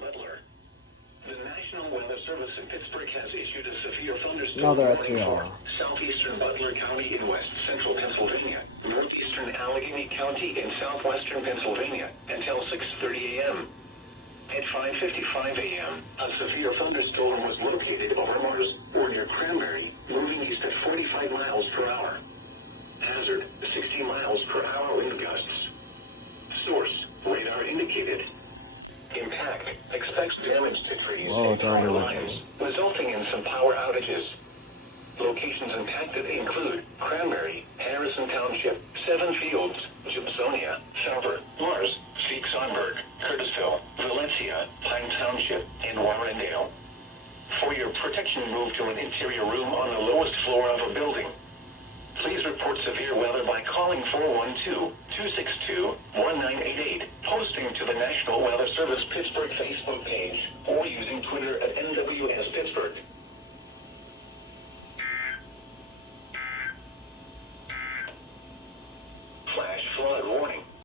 Butler. The National Weather Service in Pittsburgh has issued a severe thunderstorm No, warning that's real. for southeastern Butler County in west central Pennsylvania, northeastern Allegheny County in southwestern Pennsylvania until 6:30 a.m. At 5:55 a.m., a severe thunderstorm was located over Mars or near Cranberry, moving east at 45 miles per hour. Hazard, 60 miles per hour wind gusts. Source, radar indicated. Impact, expects damage to trees Whoa, and it's already power lightning. lines, resulting in some power outages. Locations impacted include Cranberry, Harrison Township, Seven Fields, Gibsonia, Sauber, Mars, Feek-Sonberg, Curtisville, Valencia, Pine Township, and Warrendale. For your protection, move to an interior room on the lowest floor of a building. Please report severe weather by calling 412-262-1988, posting to the National Weather Service Pittsburgh Facebook page, or using Twitter at NWS Pittsburgh. Flash flood warning.